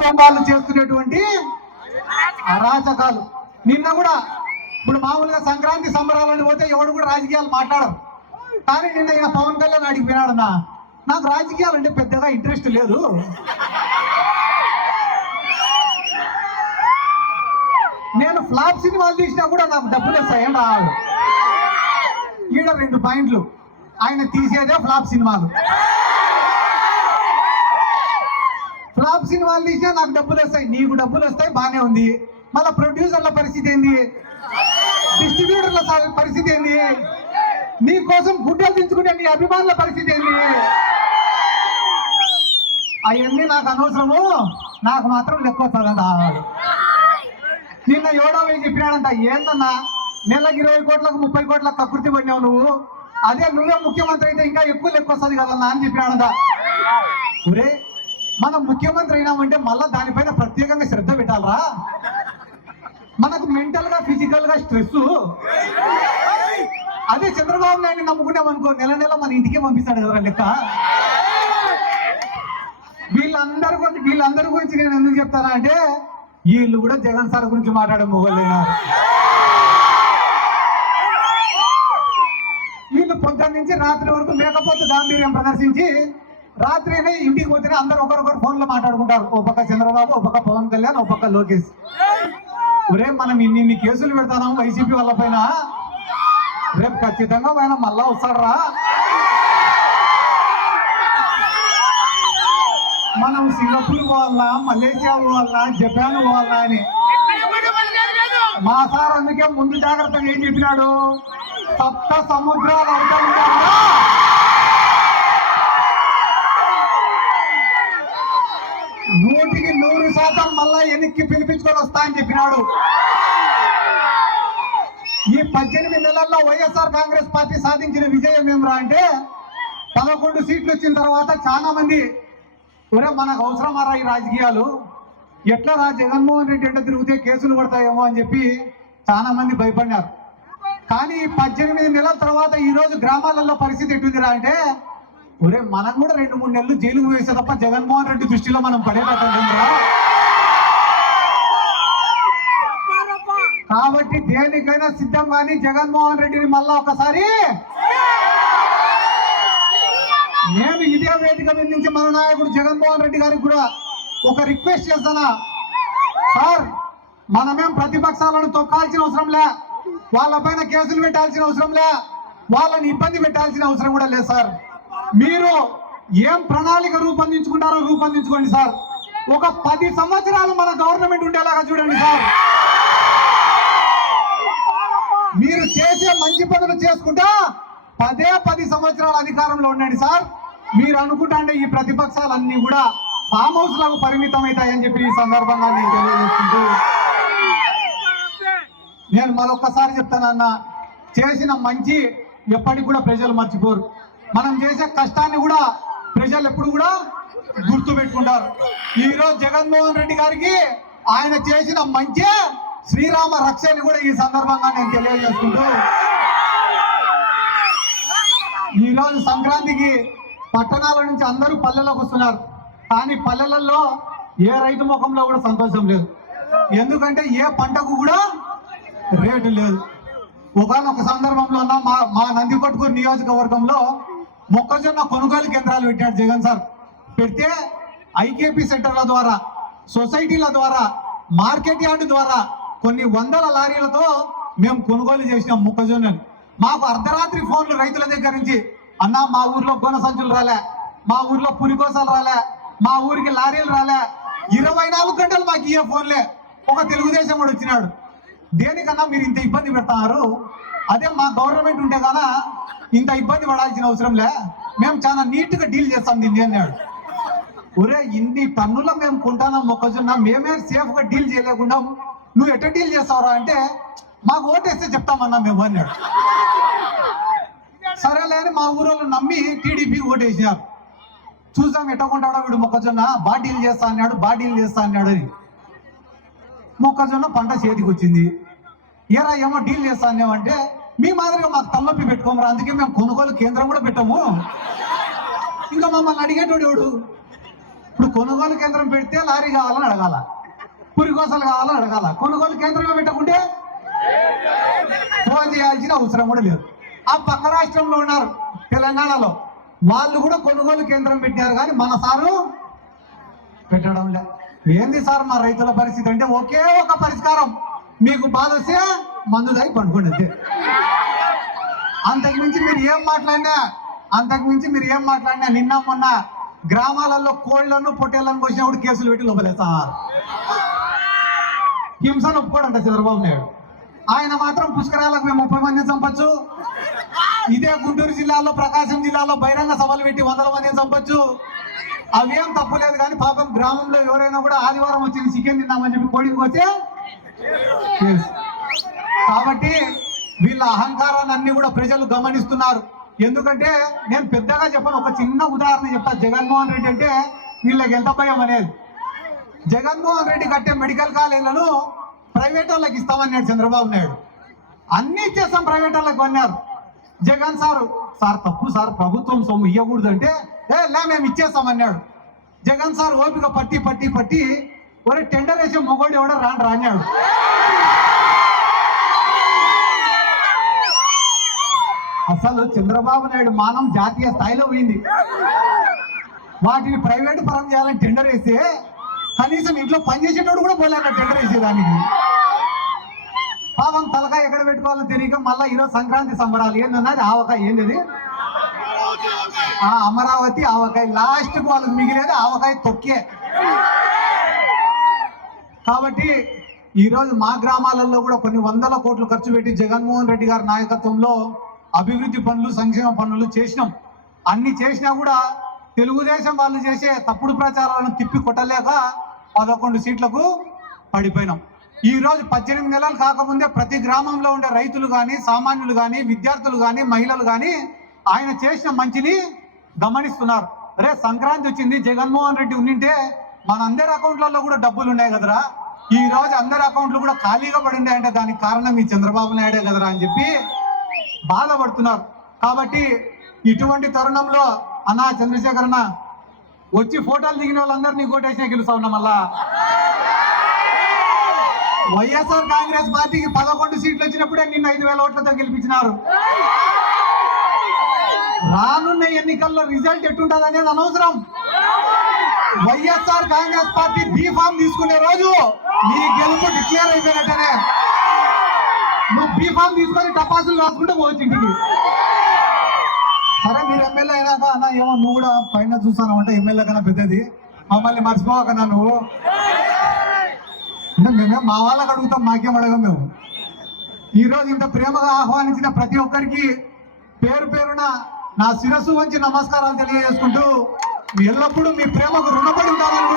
వాళ్ళు చేస్తున్నటువంటి అరాచకాలు. నిన్న కూడా ఇప్పుడు మామూలుగా సంక్రాంతి సంబరాలను పోతే ఎవడు కూడా రాజకీయాలు మాట్లాడరు. కానీ నిన్న ఈయన పవన్ కళ్యాణ్ అడిగిపోయినాడన్నా, నాకు రాజకీయాలు అంటే పెద్దగా ఇంట్రెస్ట్ లేదు, నేను ఫ్లాప్ సినిమాలు తీసినా కూడా నాకు డబ్బులు వస్తాయండి. ఈడ 2 పాయింట్లు, ఆయన తీసేదే ఫ్లాప్ సినిమాలు. ఫ్లాప్ సినిమాలు తీసినా నాకు డబ్బులు వస్తాయి, నీకు డబ్బులు వస్తాయి, బానే ఉంది. మళ్ళీ ప్రొడ్యూసర్ల పరిస్థితి ఏంది, డిస్ట్రిబ్యూటర్ల పరిస్థితి ఏంది, నీ కోసం గుడ్డలు దించుకునే నీ అభిమానుల పరిస్థితి ఏంది? అవన్నీ నాకు అనవసరము, నాకు మాత్రం లెక్క వస్తుందంట. నిన్న ఎవడో వేసి చెప్పినాడంట, ఏందన్నా నెలకు 20 కోట్లకు 30 కోట్లకు కకృతి పడినావు నువ్వు, అదే నువ్వే ముఖ్యమంత్రి అయితే ఇంకా ఎక్కువ లెక్క వస్తుంది కదన్నా అని చెప్పినాడంట. ఒరే, మనం ముఖ్యమంత్రి అయినామంటే మళ్ళా దానిపైన ప్రత్యేకంగా శ్రద్ధ పెట్టాలరా. మనకు మెంటల్ గా ఫిజికల్ గా స్ట్రెస్. అదే చంద్రబాబు నాయుడు నమ్ముకున్నామనుకో, నెల నెల మన ఇంటికే పంపిస్తాడు కదా లెక్క. వీళ్ళందరి గురించి నేను ఎందుకు చెప్తానా అంటే, వీళ్ళు కూడా జగన్ సార్ గురించి మాట్లాడే మొగోళ్ళైనా. వీళ్ళు పొద్దున్న నుంచి రాత్రి వరకు మేకపోతే గాంభీర్యం ప్రదర్శించి రాత్రినే ఇంటికి పోతేనే అందరూ ఒకరొకరు ఫోన్లో మాట్లాడుకుంటారు. ఓ పక్క చంద్రబాబు, ఓ పక్క పవన్ కళ్యాణ్, ఓ పక్క లోకేష్. ఒరే, మనం ఇన్ని కేసులు పెడతాం వైసీపీ వాళ్ళ పైన, రేపు ఖచ్చితంగా ఆయన మళ్ళా వస్తాడరా. మనం సింగపూర్ పోవాలా, మలేషియా పోవాలా, జపాన్ పోవాలా అని. మా సార్ అందుకే ముందు జాగ్రత్తగా ఏం చెప్పినాడు, 7 సముద్రాలు అవుతా 100% మళ్ళా వెనక్కి పిలిపించుకొని వస్తా అని చెప్పినాడు. ఈ 18 నెలల్లో వైఎస్ఆర్ కాంగ్రెస్ పార్టీ సాధించిన విజయం ఏమరా అంటే, 11 సీట్లు వచ్చిన తర్వాత చాలా మంది, ఒరే మనకు అవసరమారా ఈ రాజకీయాలు, ఎట్లా రా జగన్మోహన్ రెడ్డి అంటే తిరిగితే కేసులు పడతాయేమో అని చెప్పి చాలా మంది భయపడినారు. కానీ 18 నెలల తర్వాత ఈ రోజు గ్రామాలలో పరిస్థితి ఎట్టుందిరా అంటే, ఒరే మనం కూడా 2-3 నెలలు జైలుకు వేసే తప్ప జగన్మోహన్ రెడ్డి దృష్టిలో మనం పడేటట్టుందిరా. కాబట్టి దేనికైనా సిద్ధం కానీ జగన్మోహన్ రెడ్డిని మళ్ళా ఒకసారి నేను ఇదే వేదిక మీద నుంచి మన నాయకుడు జగన్మోహన్ రెడ్డి గారికి కూడా ఒక రిక్వెస్ట్ చేస్తానా, సార్ మనమేం ప్రతిపక్షాలను తొక్కాల్సిన అవసరం లే, వాళ్ళపైన కేసులు పెట్టాల్సిన అవసరం లే, వాళ్ళని ఇబ్బంది పెట్టాల్సిన అవసరం కూడా లేదు సార్. మీరు ఏం ప్రణాళిక రూపొందించుకుంటారో రూపొందించుకోండి సార్. ఒక 10 సంవత్సరాలు మన గవర్నమెంట్ ఉండేలాగా చూడండి సార్. మీరు చేసే మంచి పనులు చేసుకుంటా 10 సంవత్సరాల అధికారంలో ఉండండి సార్. మీరు అనుకుంటా అంటే ఈ ప్రతిపక్షాలన్నీ కూడా ఫామ్ హౌస్ లకు పరిమితం అవుతాయని చెప్పి ఈ సందర్భంగా నేను తెలియజేసుకుంటూ, నేను మరొక్కసారి చెప్తానన్నా, చేసిన మంచి ఎప్పటికి కూడా ప్రజలు మర్చిపోరు. మనం చేసే కష్టాన్ని కూడా ప్రజలు ఎప్పుడు కూడా గుర్తు పెట్టుకుంటారు. ఈరోజు జగన్మోహన్ రెడ్డి గారికి ఆయన చేసిన మంచి శ్రీరామ రక్షని కూడా ఈ సందర్భంగా నేను తెలియజేసుకుంటూ, ఈరోజు సంక్రాంతికి పట్టణాల నుంచి అందరూ పల్లెలకు వస్తున్నారు. కానీ పల్లెలలో ఏ రైతు ముఖంలో కూడా సంతోషం లేదు. ఎందుకంటే ఏ పంటకు కూడా రేటు లేదు. ఒకనొక సందర్భంలో మా నందికొట్కూరు నియోజకవర్గంలో మొక్కజొన్న కొనుగోలు కేంద్రాలు పెట్టాడు జగన్ సార్. పెడితే ఐకేపీ సెంటర్ల ద్వారా, సొసైటీల ద్వారా, మార్కెట్ యార్డు ద్వారా కొన్ని వందల లారీలతో మేము కొనుగోలు చేసినాం మొక్కజొన్నని. మాకు అర్ధరాత్రి ఫోన్లు రైతుల దగ్గర నుంచి, అన్నా మా ఊర్లో గోన సంచులు రాలే, మా ఊర్లో పులికోసాలు రాలే, మా ఊరికి లారీలు రాలే, 24 గంటలు మాకు ఇయ్యే ఫోన్లే. ఒక తెలుగుదేశం వాడు వచ్చినాడు, దేనికన్నా మీరు ఇంత ఇబ్బంది పెడతారు, అదే మా గవర్నమెంట్ ఉంటే కన్నా ఇంత ఇబ్బంది పడాల్సిన అవసరం లే, మేము చాలా నీట్గా డీల్ చేస్తాం దీన్ని అన్నాడు. ఒరే, ఇన్ని టన్నుల మేము కొంటాం మొక్కజొన్న, మేమే సేఫ్గా డీల్ చేయలేకుండా నువ్వు ఎట్లా డీల్ చేస్తావురా అంటే, మాకు ఓటేస్తే చెప్తామన్నా మేము అన్నాడు. సరేలే అని మా ఊరోళ్ళు నమ్మి టీడీపీ ఓటేసినారు. చూసాం ఎట్టకుంటాడో వీడు మొక్కజొన్న, బాగా డీల్ చేస్తా అన్నాడు, బాగా డీల్ చేస్తా అన్నాడు అని. మొక్కజొన్న పంట చేతికి వచ్చింది. ఏరా ఏమో డీల్ చేస్తా అన్నామంటే, మీ మాదిరిగా మాకు తలనొప్పి పెట్టుకోమరా, అందుకే మేము కొనుగోలు కేంద్రం కూడా పెట్టాము. ఇంకా మమ్మల్ని అడిగేటోడు ఎవడు? ఇప్పుడు కొనుగోలు కేంద్రం పెడితే లారీ కావాలని అడగాల, పురికోసలు కావాలని అడగాల. కొనుగోలు కేంద్రమే పెట్టకుంటే ఫోన్ చేయాల్సిన అవసరం కూడా లేదు. ఆ పక్క రాష్ట్రంలో ఉన్నారు తెలంగాణలో, వాళ్ళు కూడా కొనుగోలు కేంద్రం పెట్టారు, కానీ మన సారు పెట్టడం లే. ఏంది సార్ మా రైతుల పరిస్థితి అంటే ఒకే ఒక పరిష్కారం, మీకు బాధ వస్తే మందు దాగి పండుకోండి అంతే. అంతకుమించి మీరు ఏం మాట్లాడినా నిన్న మొన్న గ్రామాలలో కోళ్లను పొట్టేళ్లను కోసినప్పుడు కేసులు పెట్టి లోపలేస్తారు. హింసను ఒప్పుకోడంట చంద్రబాబు నాయుడు. ఆయన మాత్రం పుష్కరాలకు మేము 30 మందిని చంపచ్చు, ఇదే గుంటూరు జిల్లాలో ప్రకాశం జిల్లాలో బహిరంగ సభలు పెట్టి 100 మందిని చంపచ్చు, అవేం తప్పులేదు. కానీ పాపం గ్రామంలో ఎవరైనా కూడా ఆదివారం వచ్చి చికెన్ తిన్నామని చెప్పి కోడికి వస్తే కాబట్టి వీళ్ళ అహంకారాన్ని అన్ని కూడా ప్రజలు గమనిస్తున్నారు. ఎందుకంటే నేను పెద్దగా చెప్పను, ఒక చిన్న ఉదాహరణ చెప్తా. జగన్మోహన్ రెడ్డి అంటే వీళ్ళకి ఎంత భయం అనేది. జగన్మోహన్ రెడ్డి కట్టే మెడికల్ కాలేజీలను ప్రైవేట్ వాళ్ళకి ఇస్తామన్నాడు చంద్రబాబు నాయుడు. అన్ని ఇచ్చేస్తాం ప్రైవేట్ వాళ్ళకి అన్నారు. జగన్ సార్ తప్పు సార్, ప్రభుత్వం సొమ్ము ఇవ్వకూడదు అంటే మేము ఇచ్చేస్తామన్నాడు. జగన్ సార్ ఓపిక పట్టి ఒరే టెండర్ వేసే మొగోడు ఎవడో రాన్నాడు. అసలు చంద్రబాబు నాయుడు మానం జాతీయ స్థాయిలో పోయింది. వాటిని ప్రైవేట్ పరం చేయాలని టెండర్ వేస్తే కనీసం ఇంట్లో పనిచేసేటోడు కూడా పోలేక టెండర్ వేసేదానికి. పాపం తలకాయ ఎక్కడ పెట్టుకోవాలో తెలియక మళ్ళీ ఈరోజు సంక్రాంతి సంబరాలు ఏందన్నది ఆవకాయ, ఏంది అమరావతి ఆవకాయ, లాస్ట్ కు వాళ్ళకి మిగిలేది ఆవకాయ తొక్కే. కాబట్టి ఈరోజు మా గ్రామాలలో కూడా కొన్ని 100 కోట్లు ఖర్చు పెట్టి జగన్మోహన్ రెడ్డి గారి నాయకత్వంలో అభివృద్ధి పనులు సంక్షేమ పనులు చేసినాం. అన్ని చేసినా కూడా తెలుగుదేశం వాళ్ళు చేసే తప్పుడు ప్రచారాలను తిప్పి కొట్టలేక 11 సీట్లకు పడిపోయినాం. ఈ రోజు 18 నెలలు కాకముందే ప్రతి గ్రామంలో ఉండే రైతులు కానీ, సామాన్యులు కానీ, విద్యార్థులు కానీ, మహిళలు కానీ ఆయన చేసిన మంచిని గమనిస్తున్నారు. అరే సంక్రాంతి వచ్చింది, జగన్మోహన్ రెడ్డి ఉండింటే మనందరి అకౌంట్లలో కూడా డబ్బులు ఉన్నాయి కదరా, ఈ రోజు అందరి అకౌంట్లు కూడా ఖాళీగా పడి ఉన్నాయంటే దానికి కారణం ఈ చంద్రబాబు నాయుడే కదరా అని చెప్పి బాధపడుతున్నారు. కాబట్టి ఇటువంటి తరుణంలో అన్నా చంద్రశేఖర్ అన్న వచ్చి ఫోటోలు దిగిన వాళ్ళందరినీ కోటేసినా గెలుస్తా ఉన్నా. మళ్ళా వైఎస్ఆర్ కాంగ్రెస్ పార్టీకి 11 సీట్లు వచ్చినప్పుడే నిన్న 5,000 ఓట్లతో గెలిపించినారు. రానున్న ఎన్నికల్లో రిజల్ట్ ఎట్టుంటది అనేది అనవసరం. వైఎస్ఆర్ కాంగ్రెస్ పార్టీ బీఫామ్ తీసుకునే రోజు నీ గెలుపు డిక్లేర్ అయిపోయినట్టనే. నువ్వు బీఫామ్ తీసుకొని టపాసులు రాసుకుంటే పోవచ్చు ఇంటికి. సరే మీరు ఎమ్మెల్యే అయినాక అన్న ఏమో నువ్వు కూడా పైన చూస్తాను అంటే ఎమ్మెల్యే కన్నా పెద్దది, మమ్మల్ని మర్చిపోకన్నా నువ్వు అంటే మేమే మా వాళ్ళకి అడుగుతాం, మాకేం అడగం మేము. ఈరోజు ఇంత ప్రేమగా ఆహ్వానించిన ప్రతి ఒక్కరికి పేరు పేరున నా శిరస్సు వంచి నమస్కారాలు తెలియజేసుకుంటూ ఎల్లప్పుడూ మీ ప్రేమకు రుణపడి ఉంటామని